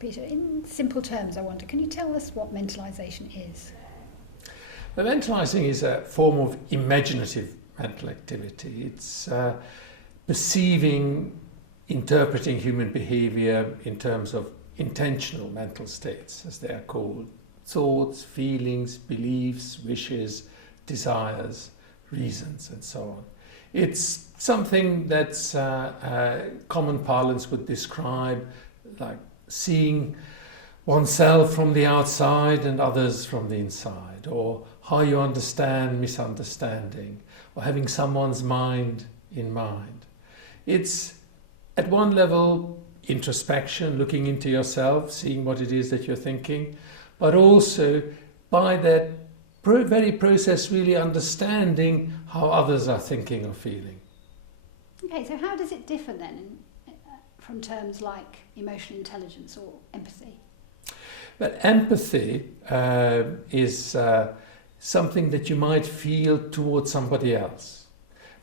Peter, in simple terms, I wonder, can you tell us what mentalization is? Well, mentalizing is a form of imaginative mental activity. It's perceiving, interpreting human behavior in terms of intentional mental states, as they are called. Thoughts, feelings, beliefs, wishes, desires, reasons, and so on. It's something that's common parlance would describe like seeing oneself from the outside and others from the inside, or how you understand misunderstanding, or having someone's mind in mind. It's at one level introspection, looking into yourself, seeing what it is that you're thinking, but also by that very process really understanding how others are thinking or feeling. Okay, so how does it differ then from terms like emotional intelligence or empathy? But empathy is something that you might feel towards somebody else.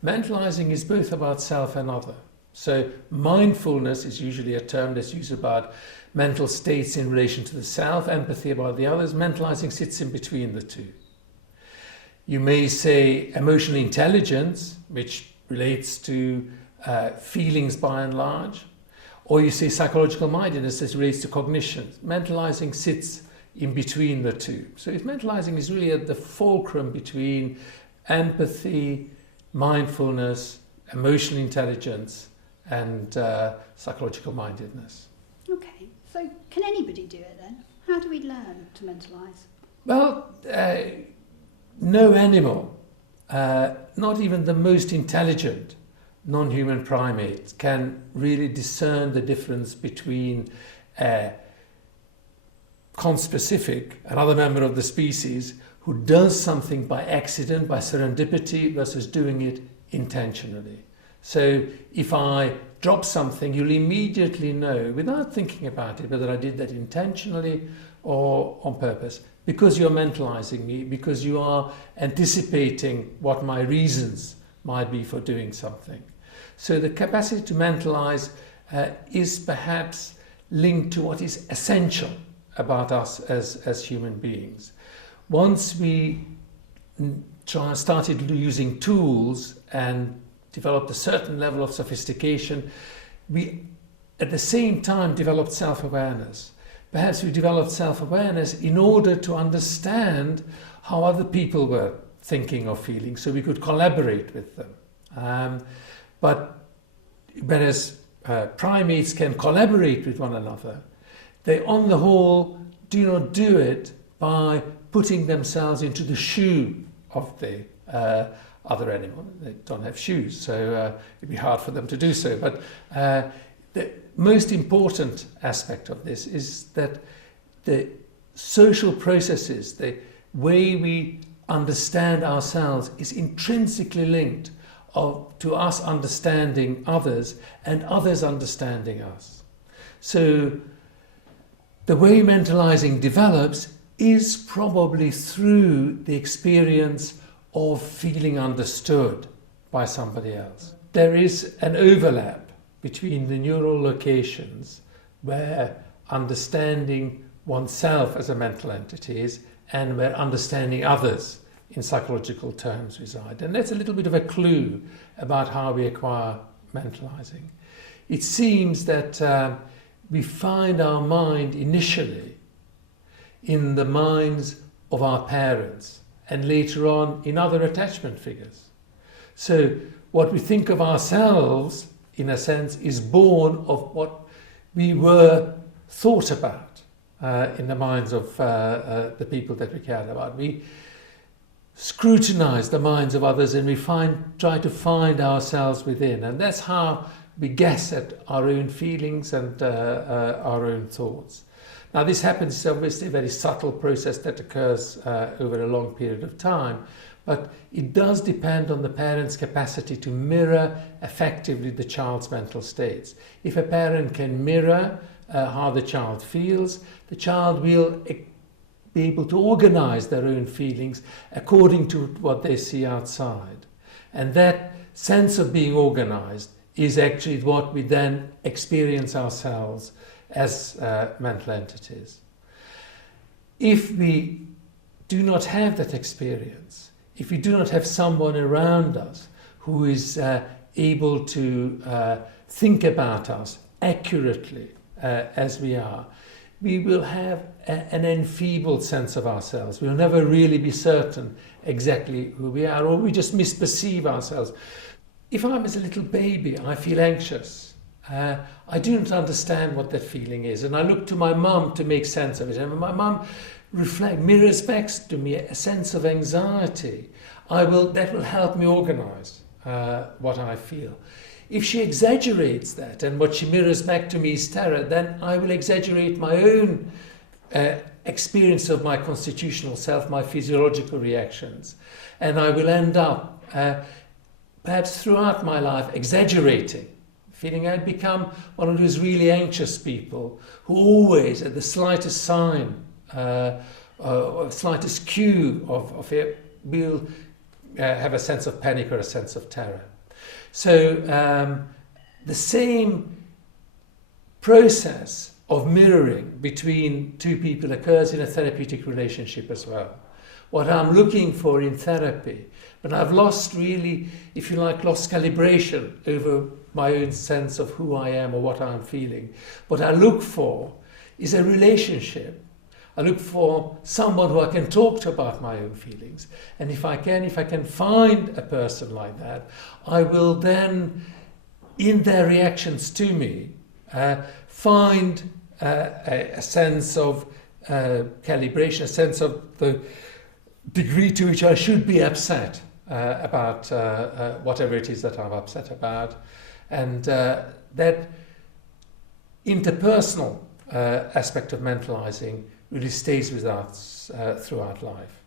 Mentalizing is both about self and other. So mindfulness is usually a term that's used about mental states in relation to the self, empathy about the others. Mentalizing sits in between the two. You may say emotional intelligence, which relates to feelings by and large, or you say psychological mindedness that relates to cognition. Mentalizing sits in between the two. So if mentalizing is really at the fulcrum between empathy, mindfulness, emotional intelligence, and psychological mindedness. Okay, so can anybody do it then? How do we learn to mentalize? Well, no animal, not even the most intelligent non-human primates, can really discern the difference between a conspecific, another member of the species, who does something by accident, by serendipity, versus doing it intentionally. So if I drop something, you'll immediately know, without thinking about it, whether I did that intentionally or on purpose, because you're mentalizing me, because you are anticipating what my reasons might be for doing something. So the capacity to mentalize is perhaps linked to what is essential about us as human beings. Once we started using tools and developed a certain level of sophistication, we at the same time developed self-awareness. Perhaps we developed self-awareness in order to understand how other people were thinking or feeling, so we could collaborate with them. But whereas primates can collaborate with one another, they on the whole do not do it by putting themselves into the shoe of the other animal. They don't have shoes, so it'd be hard for them to do so. But the most important aspect of this is that the social processes, the way we understand ourselves, is intrinsically linked to us understanding others and others understanding us. So the way mentalizing develops is probably through the experience of feeling understood by somebody else. There is an overlap between the neural locations where understanding oneself as a mental entity is and where understanding others in psychological terms reside. And that's a little bit of a clue about how we acquire mentalizing. It seems that we find our mind initially in the minds of our parents and later on in other attachment figures. So what we think of ourselves, in a sense, is born of what we were thought about in the minds of the people that we cared about. We scrutinize the minds of others and we try to find ourselves within, and that's how we guess at our own feelings and our own thoughts. Now this happens, obviously, a very subtle process that occurs over a long period of time, but it does depend on the parent's capacity to mirror effectively the child's mental states. If a parent can mirror how the child feels, the child will be able to organize their own feelings according to what they see outside. And that sense of being organized is actually what we then experience ourselves as mental entities. If we do not have that experience, if we do not have someone around us who is able to think about us accurately as we are, we will have an enfeebled sense of ourselves. We'll never really be certain exactly who we are, or we just misperceive ourselves. If I'm as a little baby, I feel anxious. I do not understand what that feeling is, and I look to my mum to make sense of it. And my mum mirrors back to me a sense of anxiety. That will help me organise what I feel. If she exaggerates that, and what she mirrors back to me is terror, then I will exaggerate my own experience of my constitutional self, my physiological reactions, and I will end up perhaps throughout my life exaggerating, feeling I'd become one of those really anxious people who always, at the slightest sign or slightest cue of it, will have a sense of panic or a sense of terror. So the same process of mirroring between two people occurs in a therapeutic relationship as well. What I'm looking for in therapy, but I've lost really, if you like, lost calibration over my own sense of who I am or what I'm feeling. What I look for is a relationship. I look for someone who I can talk to about my own feelings. And if I can find a person like that, I will then, in their reactions to me, find a sense of calibration, a sense of the degree to which I should be upset about whatever it is that I'm upset about. And that interpersonal aspect of mentalizing really stays with us throughout life.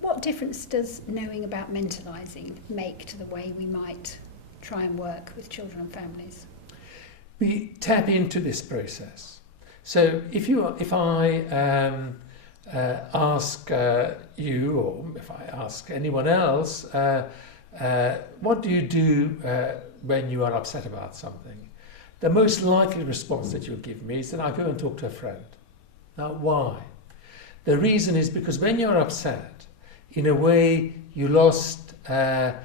What difference does knowing about mentalizing make to the way we might try and work with children and families? We tap into this process. So if I ask you, or if I ask anyone else, what do you do when you are upset about something? The most likely response that you'll give me is that I go and talk to a friend. Now, why? The reason is because when you're upset, in a way, you lost a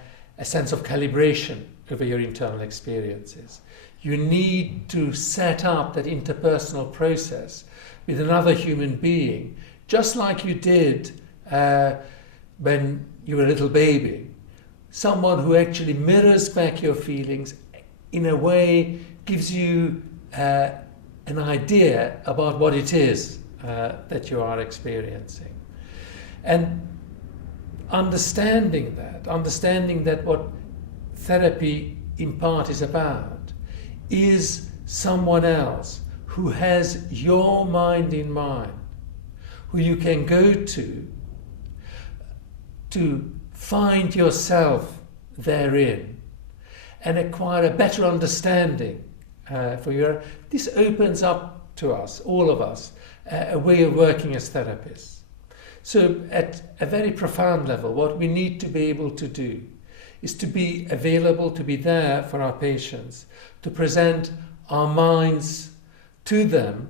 sense of calibration over your internal experiences. You need to set up that interpersonal process with another human being, just like you did when you were a little baby. Someone who actually mirrors back your feelings, in a way, gives you an idea about what it is that you are experiencing. And understanding that what therapy in part is about is someone else who has your mind in mind, who you can go to find yourself therein and acquire a better understanding for your. This opens up to us, all of us, a way of working as therapists. So at a very profound level, what we need to be able to do is to be available, to be there for our patients, to present our minds to them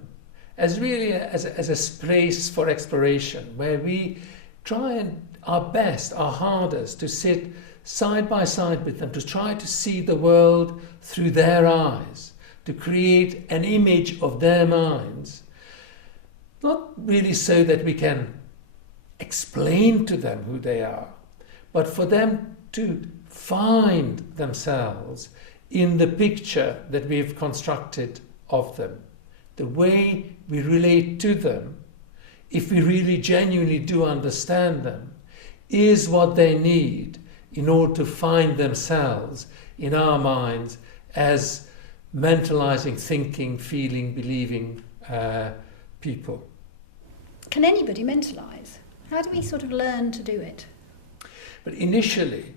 as really as a space for exploration, where we try and our best, our hardest, to sit side by side with them, to try to see the world through their eyes, to create an image of their minds, not really so that we can explain to them who they are, but for them to find themselves in the picture that we've constructed of them. The way we relate to them, if we really genuinely do understand them, is what they need in order to find themselves in our minds as mentalizing, thinking, feeling, believing people. Can anybody mentalize? How do we sort of learn to do it? But initially,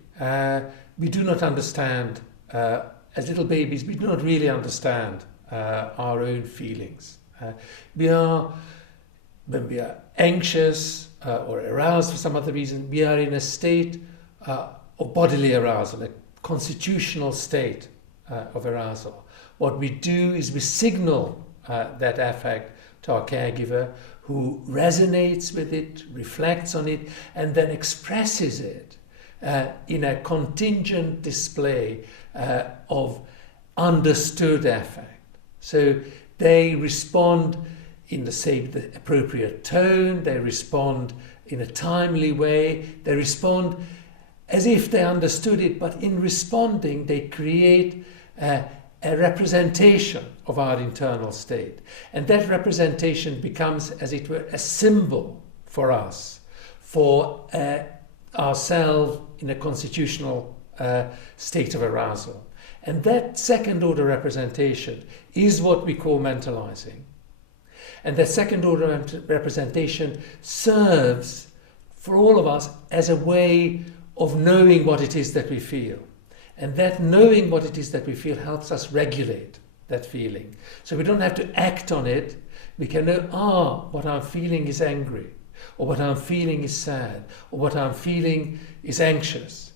we do not understand, as little babies, we do not really understand our own feelings. When we are anxious or aroused for some other reason, we are in a state of bodily arousal, a constitutional state of arousal. What we do is we signal that affect to our caregiver, who resonates with it, reflects on it, and then expresses it in a contingent display of understood affect. So they respond in the appropriate tone, they respond in a timely way, they respond as if they understood it, but in responding they create a representation of our internal state. And that representation becomes, as it were, a symbol for us, for ourselves in a constitutional state of arousal. And that second order representation is what we call mentalizing. And that second order representation serves for all of us as a way of knowing what it is that we feel. And that knowing what it is that we feel helps us regulate that feeling. So we don't have to act on it. We can know, what I'm feeling is angry, or what I'm feeling is sad, or what I'm feeling is anxious.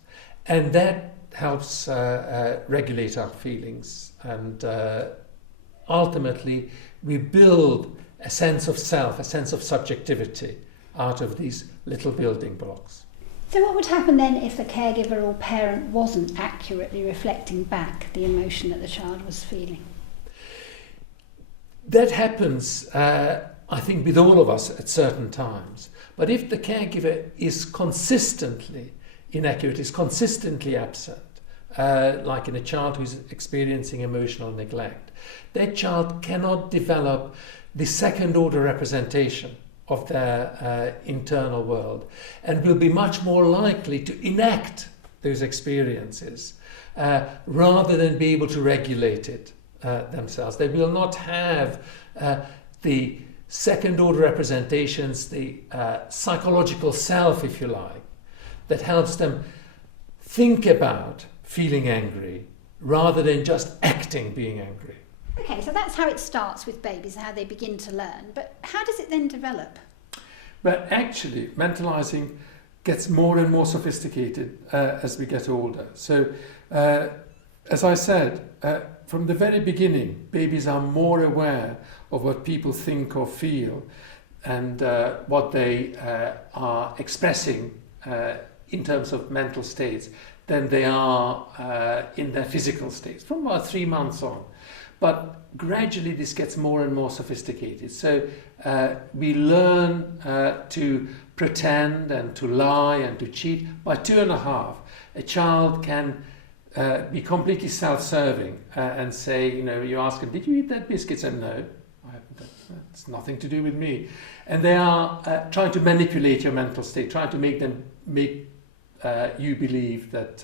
And that helps regulate our feelings. And ultimately, we build a sense of self, a sense of subjectivity out of these little building blocks. So what would happen then if the caregiver or parent wasn't accurately reflecting back the emotion that the child was feeling? That happens, I think, with all of us at certain times. But if the caregiver is consistently inaccurate, is consistently absent, like in a child who's experiencing emotional neglect, that child cannot develop the second order representation of their internal world, and will be much more likely to enact those experiences rather than be able to regulate it themselves. They will not have the second order representations, the psychological self, if you like, that helps them think about feeling angry rather than just acting being angry. Okay, so that's how it starts with babies, how they begin to learn. But how does it then develop? But actually, mentalizing gets more and more sophisticated as we get older. So, as I said, from the very beginning, babies are more aware of what people think or feel and what they are expressing in terms of mental states than they are in their physical states, from about 3 months on. But gradually this gets more and more sophisticated. So we learn to pretend and to lie and to cheat. By 2.5, a child can be completely self-serving and say, you ask them, did you eat that biscuit? And no, I haven't. It's nothing to do with me. And they are trying to manipulate your mental state, trying to make you believe that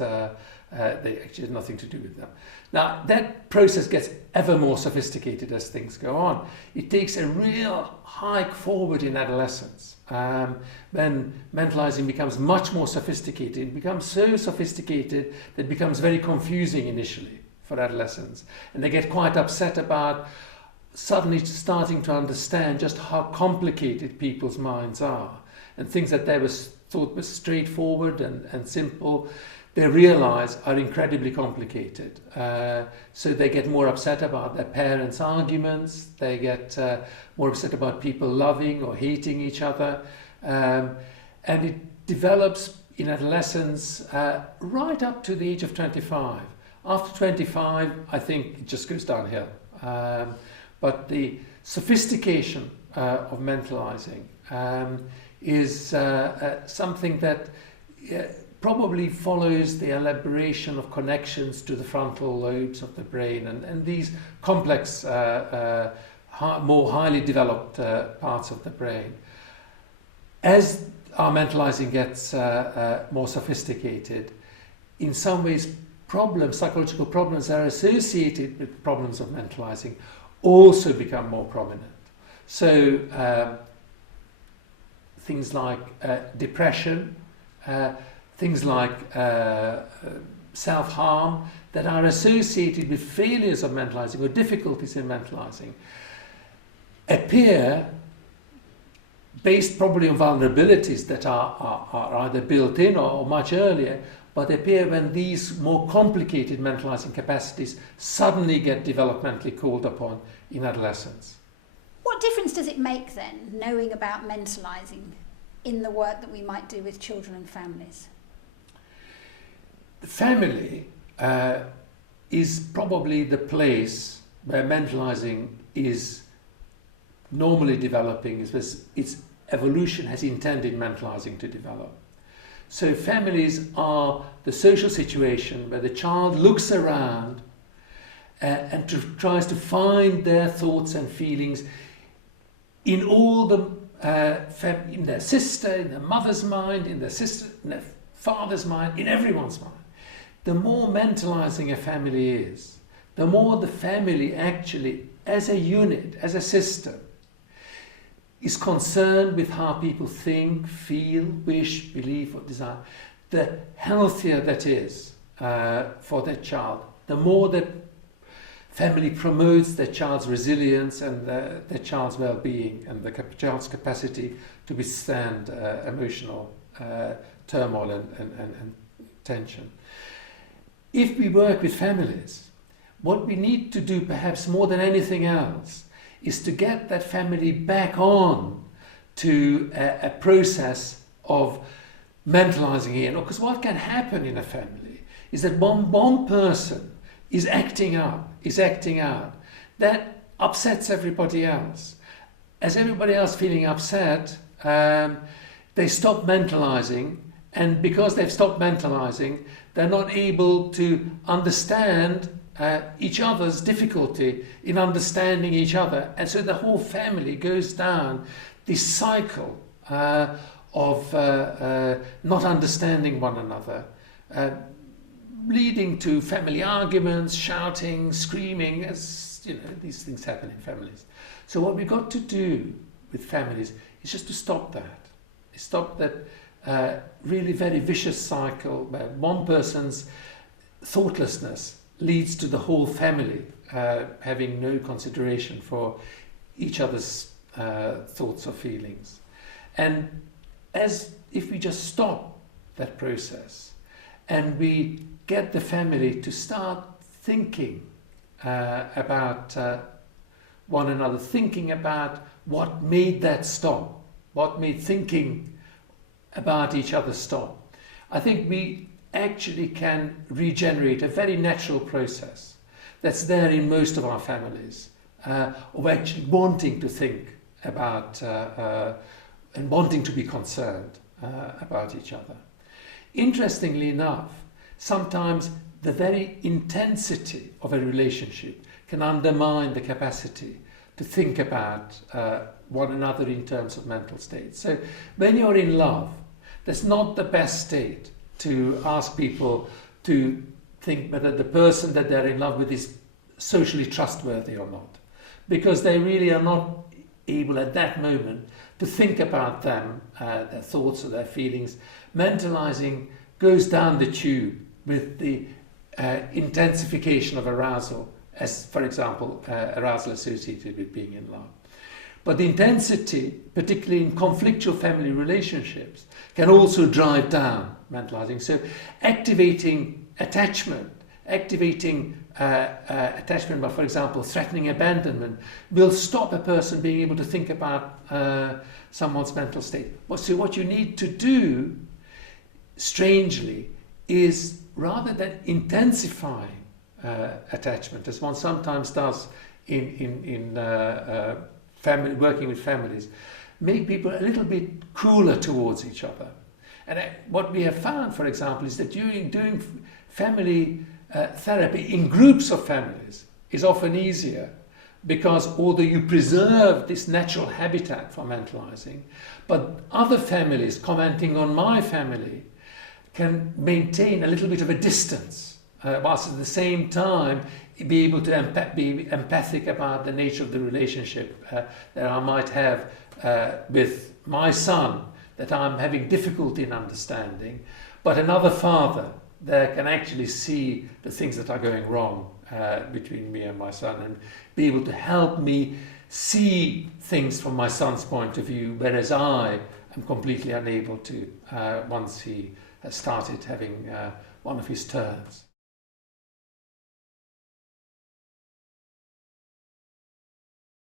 they actually have nothing to do with them. Now, that process gets ever more sophisticated as things go on. It takes a real hike forward in adolescence. When mentalizing becomes much more sophisticated, it becomes so sophisticated that it becomes very confusing initially for adolescents. And they get quite upset about suddenly starting to understand just how complicated people's minds are. And things that they thought were straightforward and simple, they realize are incredibly complicated. So they get more upset about their parents' arguments, they get more upset about people loving or hating each other. And it develops in adolescence right up to the age of 25. After 25, I think it just goes downhill. But the sophistication of mentalizing is something that probably follows the elaboration of connections to the frontal lobes of the brain and these complex, more highly developed parts of the brain. As our mentalizing gets more sophisticated, in some ways psychological problems that are associated with problems of mentalizing also become more prominent. So things like depression, things like self-harm that are associated with failures of mentalizing or difficulties in mentalizing appear based probably on vulnerabilities that are either built in or much earlier, but they appear when these more complicated mentalizing capacities suddenly get developmentally called upon in adolescence. What difference does it make then, knowing about mentalizing in the work that we might do with children and families? The family is probably the place where mentalizing is normally developing, is its evolution has intended mentalizing to develop. So families are the social situation where the child looks around and tries to find their thoughts and feelings in all the in their sister, in their mother's mind, in their sister, in their father's mind, in everyone's mind. The more mentalizing a family is, the more the family actually, as a unit, as a system, is concerned with how people think, feel, wish, believe, or desire. The healthier that is for that child, the more that family promotes their child's resilience and their child's well-being and the child's capacity to withstand emotional turmoil and tension. If we work with families, what we need to do perhaps more than anything else is to get that family back on to a process of mentalizing in. Because what can happen in a family is that one person is acting out. That upsets everybody else. As everybody else feeling upset, they stop mentalizing, and because they've stopped mentalizing, they're not able to understand each other's difficulty in understanding each other, and so the whole family goes down this cycle of not understanding one another, leading to family arguments, shouting, screaming, as you know, these things happen in families. So what we've got to do with families is just to stop that. Stop that really very vicious cycle where one person's thoughtlessness leads to the whole family having no consideration for each other's thoughts or feelings. And as if we just stop that process and we get the family to start thinking about one another, thinking about what made that stop, what made thinking about each other stop, I think we actually can regenerate a very natural process that's there in most of our families of actually wanting to think about and wanting to be concerned about each other. Interestingly enough, sometimes the very intensity of a relationship can undermine the capacity to think about one another in terms of mental states. So when you're in love, that's not the best state to ask people to think whether the person that they're in love with is socially trustworthy or not, because they really are not able at that moment to think about them, their thoughts or their feelings. Mentalizing goes down the tube with the intensification of arousal, as for example arousal associated with being in love. But the intensity, particularly in conflictual family relationships, can also drive down mentalizing. So activating attachment by, for example, threatening abandonment, will stop a person being able to think about someone's mental state. So what you need to do, strangely, is rather than intensifying attachment, as one sometimes does in family, working with families, make people a little bit cooler towards each other. And what we have found, for example, is that doing family therapy in groups of families is often easier, because although you preserve this natural habitat for mentalizing, but other families commenting on my family can maintain a little bit of a distance, whilst at the same time be able to be empathic about the nature of the relationship that I might have with my son, that I'm having difficulty in understanding, but another father there can actually see the things that are going wrong between me and my son, and be able to help me see things from my son's point of view, whereas I am completely unable to once he has started having one of his turns.